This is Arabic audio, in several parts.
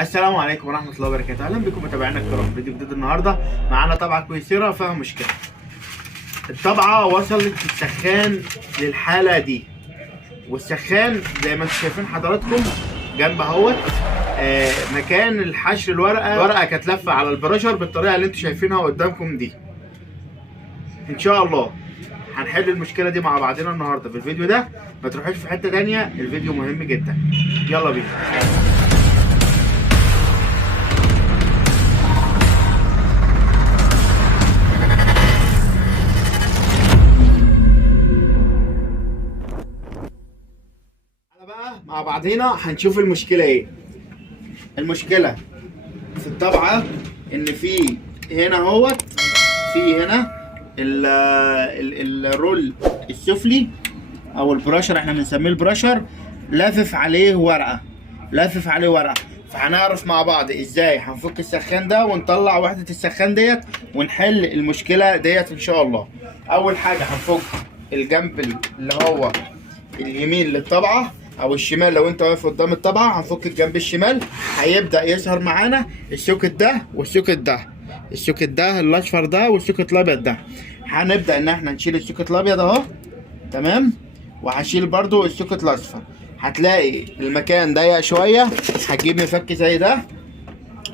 السلام عليكم ورحمة الله وبركاته. أهلا بكم متابعينا الكرام، فيديو جديد النهاردة. معانا طبعة كويسيرة فيها مشكلة. الطبعة وصلت السخان للحالة دي، والسخان زي ما انتم شايفين حضراتكم جنب اهوت مكان الحشر الورقة كانت لفة على البراشر بالطريقة اللي انتم شايفينها قدامكم دي. إن شاء الله هنحل المشكلة دي مع بعضنا النهاردة في الفيديو ده، ما تروحوش في حتة تانية، الفيديو مهم جدا. يلا بينا. مع بعضينا هنشوف المشكلة ايه. المشكلة في الطبعة ان في هنا اهوت، في هنا الرول السفلي او البراشر، احنا بنسميه البراشر، لافف عليه ورقة، فهنعرف مع بعض ازاي هنفك السخان ده ونطلع وحدة السخان ديت ونحل المشكلة ديت ان شاء الله. اول حاجة هنفك الجنب اللي هو اليمين للطبعة او الشمال، لو انت واقف قدام الطبعة هنفك الجنب الشمال. هيبدأ يظهر معانا السوكت ده والسوكت ده، السوكت ده الاصفر ده والسوكت الابيض ده. هنبدأ ان احنا نشيل السوكت الابيض اهو، تمام، وهشيل برضو السوكت الاصفر. هتلاقي المكان ضيق شوية، هتجيب مفك زي ده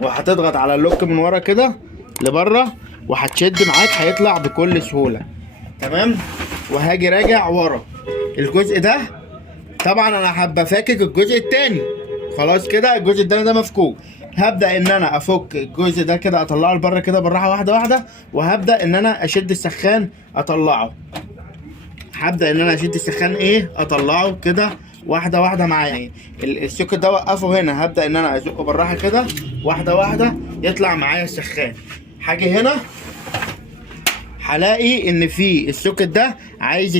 وهتضغط على اللوك من ورا كده لبره، وهتشد معاك هيطلع بكل سهولة، تمام. وهاجي راجع ورا الجزء ده. طبعا انا حابه فاكك الجزء التاني، خلاص كده الجزء التاني ده مفكوك. هبدا ان انا افك الجزء ده كده، اطلعه لبره كده بالراحه واحده واحده، وهبدا ان انا اشد السخان اطلعه. هبدا ان انا اشد السخان اطلعه كده واحده واحده معايا. السوكت ده وقفه هنا، هبدا ان انا ازقه بالراحه كده واحده واحده يطلع معايا السخان. هاجي هنا هلاقي ان في السوكت ده عايز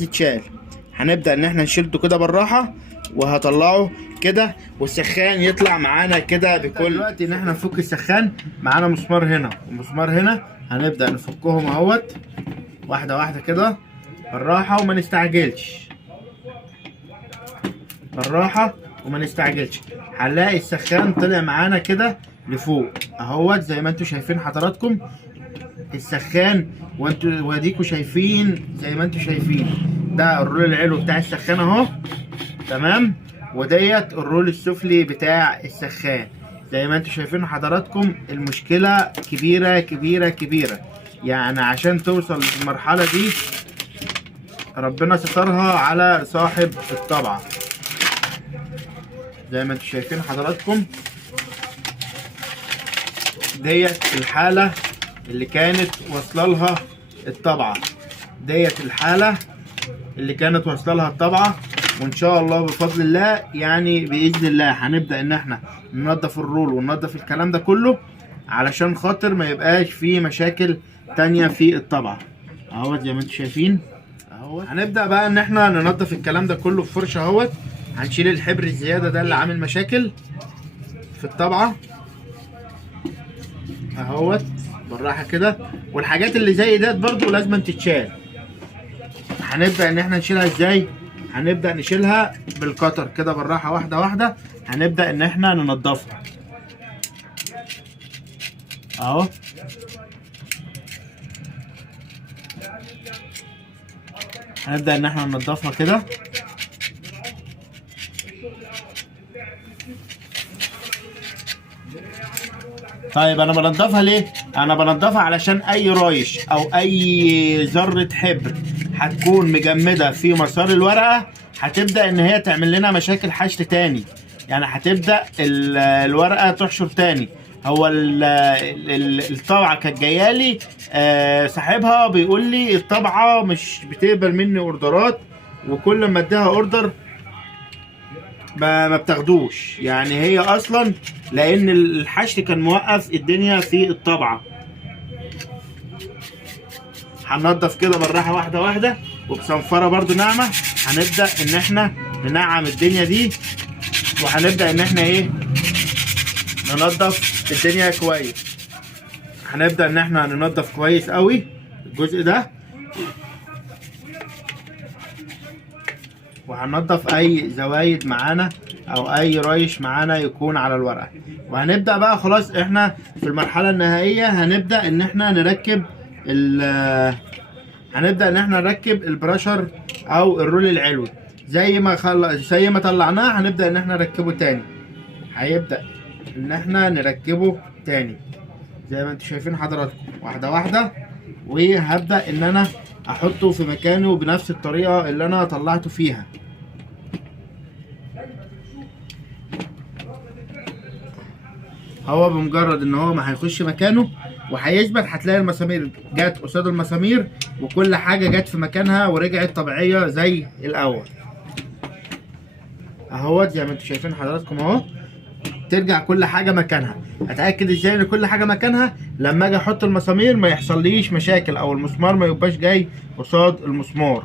يتشال، هنبدأ ان احنا نشده كده بالراحة وهطلعه كده، والسخان يطلع معانا كده بكل. دلوقتي ان احنا نفك السخان، معانا مسمار هنا ومسمار هنا، هنبدأ نفكهم اهوت واحدة واحدة كده بالراحة وما نستعجلش، هنلاقي السخان طلع معانا كده لفوق اهوت زي ما انتوا شايفين حضراتكم السخان، وانتوا واديكوا شايفين زي ما انتوا شايفين ده الرول العلوي بتاع السخان اهو، تمام، وديت الرول السفلي بتاع السخان زي ما انتوا شايفين حضراتكم. المشكلة كبيرة كبيرة كبيرة، يعني عشان توصل للمرحلة دي ربنا سترها على صاحب الطبعة زي ما انتوا شايفين حضراتكم. ديت الحالة اللي كانت واصله لها الطبعة، وان شاء الله بفضل الله يعني باذن الله هنبدا ان احنا ننظف الرول وننظف الكلام ده كله علشان خاطر ما يبقاش فيه مشاكل تانية في الطبعة اهوت زي ما انتم شايفين اهوت. هنبدا بقى ان احنا ننظف الكلام ده كله بفرشه اهوت. هنشيل الحبر الزياده ده اللي عامل مشاكل في الطبعة اهوت بالراحه كده، والحاجات اللي زي ديت برضو لازم تتشال. هنبدا ان احنا نشيلها ازاي؟ هنبدا نشيلها بالقطر كده بالراحه واحده واحده، هنبدا ان احنا ننضفها اهو. هنبدا ان احنا ننضفها كده. طيب انا بنضفها ليه؟ انا بنضفها علشان اي رايش او اي ذره حبر هتكون مجمده في مسار الورقه هتبدا ان هي تعمل لنا مشاكل حشر تاني، يعني هتبدا الورقه تحشر تاني. هو الطبعه كانت جايالي صاحبها بيقول لي الطبعه مش بتقبل مني اوردرات، وكل ما اديها اوردر ما بتاخدوش، يعني هي اصلا لان الحشر كان موقف الدنيا في الطبعه. هننضف كده بالراحه واحده واحده وبصنفره برضو ناعمه. هنبدا ان احنا ننعم الدنيا دي، وهنبدا ان احنا ننضف الدنيا كويس. هنبدا ان احنا ننضف كويس قوي الجزء ده، وهننضف اي زوايد معانا او اي ريش معانا يكون على الورقه. وهنبدا بقى خلاص احنا في المرحله النهائيه، هنبدا ان احنا نركب البراشر او الرول العلوي. زي ما طلعناه هنبدا ان احنا نركبه تاني، هيبدا ان احنا نركبه تاني زي ما انتم شايفين حضراتكم واحده واحده. وهبدا ان انا احطه في مكانه بنفس الطريقه اللي انا طلعته فيها. هو بمجرد ان هو ما هيخش مكانه وهيثبت، هتلاقي المسامير جت قصاد المسامير وكل حاجه جت في مكانها ورجعت طبيعيه زي الاول اهوت. زي ما انتم شايفين حضراتكم اهو، ترجع كل حاجه مكانها. اتاكد ازاي ان كل حاجه مكانها؟ لما اجي احط المسامير ما يحصليش مشاكل، او المسمار ما يبقاش جاي قصاد المسمار.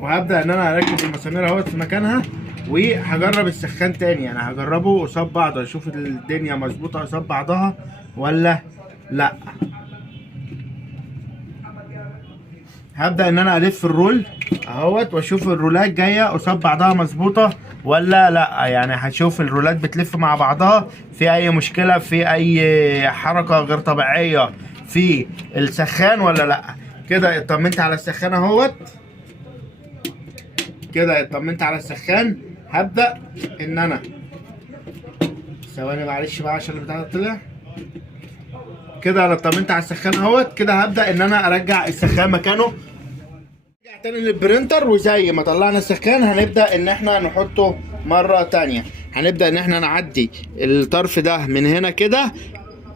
وهبدا ان انا اركب المسامير اهوت في مكانها، وهجرب السخان تاني. يعني هجربه قصاد بعض اشوف الدنيا مظبوطه قصاد بعضها ولا لا. هبدا ان انا الف الرول اهوت واشوف الرولات جايه قصاد بعضها مظبوطه ولا لا. يعني هتشوف الرولات بتلف مع بعضها، في اي مشكله، في اي حركه غير طبيعيه في السخان ولا لا. كده اطمنت على السخان اهوت، كده اطمنت على السخان. هبدا ان انا ثواني معلش بقى عشان البتاع ده طلع. كده انا اطمنت على السخان اهوت. كده هبدا ان انا ارجع السخان مكانه، ارجع تاني للبرينتر. وزي ما طلعنا السخان هنبدا ان احنا نحطه مره تانيه. هنبدا ان احنا نعدي الطرف ده من هنا كده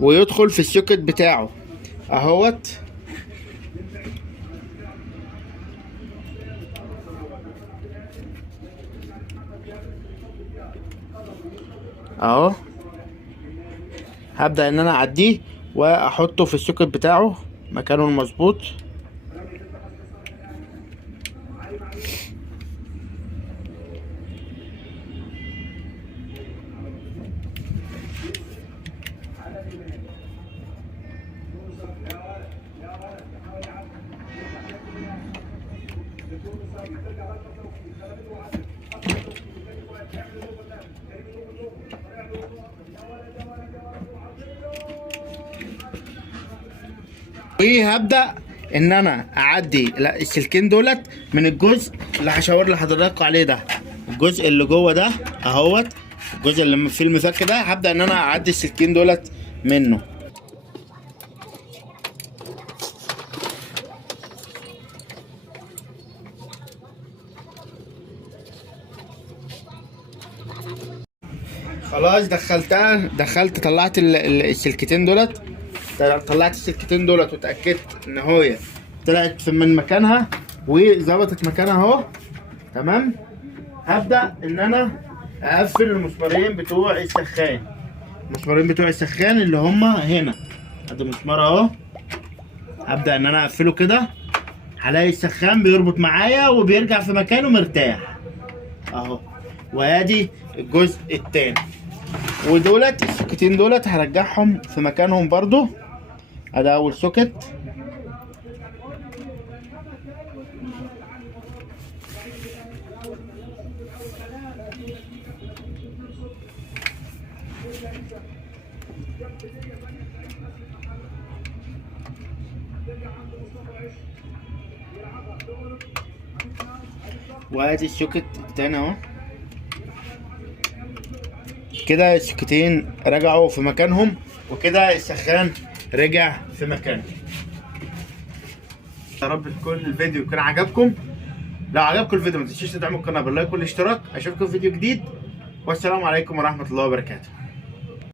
ويدخل في السوكت بتاعه اهوت. اهو هبدأ ان انا اعديه واحطه في السوكت بتاعه مكانه المظبوط. وهبدأ ان انا اعدي السلكين دولت من الجزء اللي هشاور لحضراتكم عليه ده، الجزء اللي جوه ده اهوت، الجزء اللي في المفك ده. هبدأ ان انا اعدي السلكين دولت منه. خلاص طلعت السلكتين دولت، واتاكدت ان هي طلعت من مكانها وظبطت مكانها اهو تمام. هبدا ان انا اقفل المسمارين بتوع السخان، اللي هما هنا. ادي مسمار اهو، هبدا ان انا اقفله كده. هلاقي السخان بيربط معايا وبيرجع في مكانه مرتاح اهو. وادي الجزء التاني، ودولت السوكتين دولت هرجعهم في مكانهم برضو. ادي اول سوكت، وادي السوكت التاني اهو. كده السوكتين رجعوا في مكانهم، وكده السخان رجع في مكانه. يا رب تكون الفيديو يكون عجبكم. لو عجبكم الفيديو ما تنسوش تدعموا القناه باللايك والاشتراك. اشوفكم في فيديو جديد، والسلام عليكم ورحمه الله وبركاته.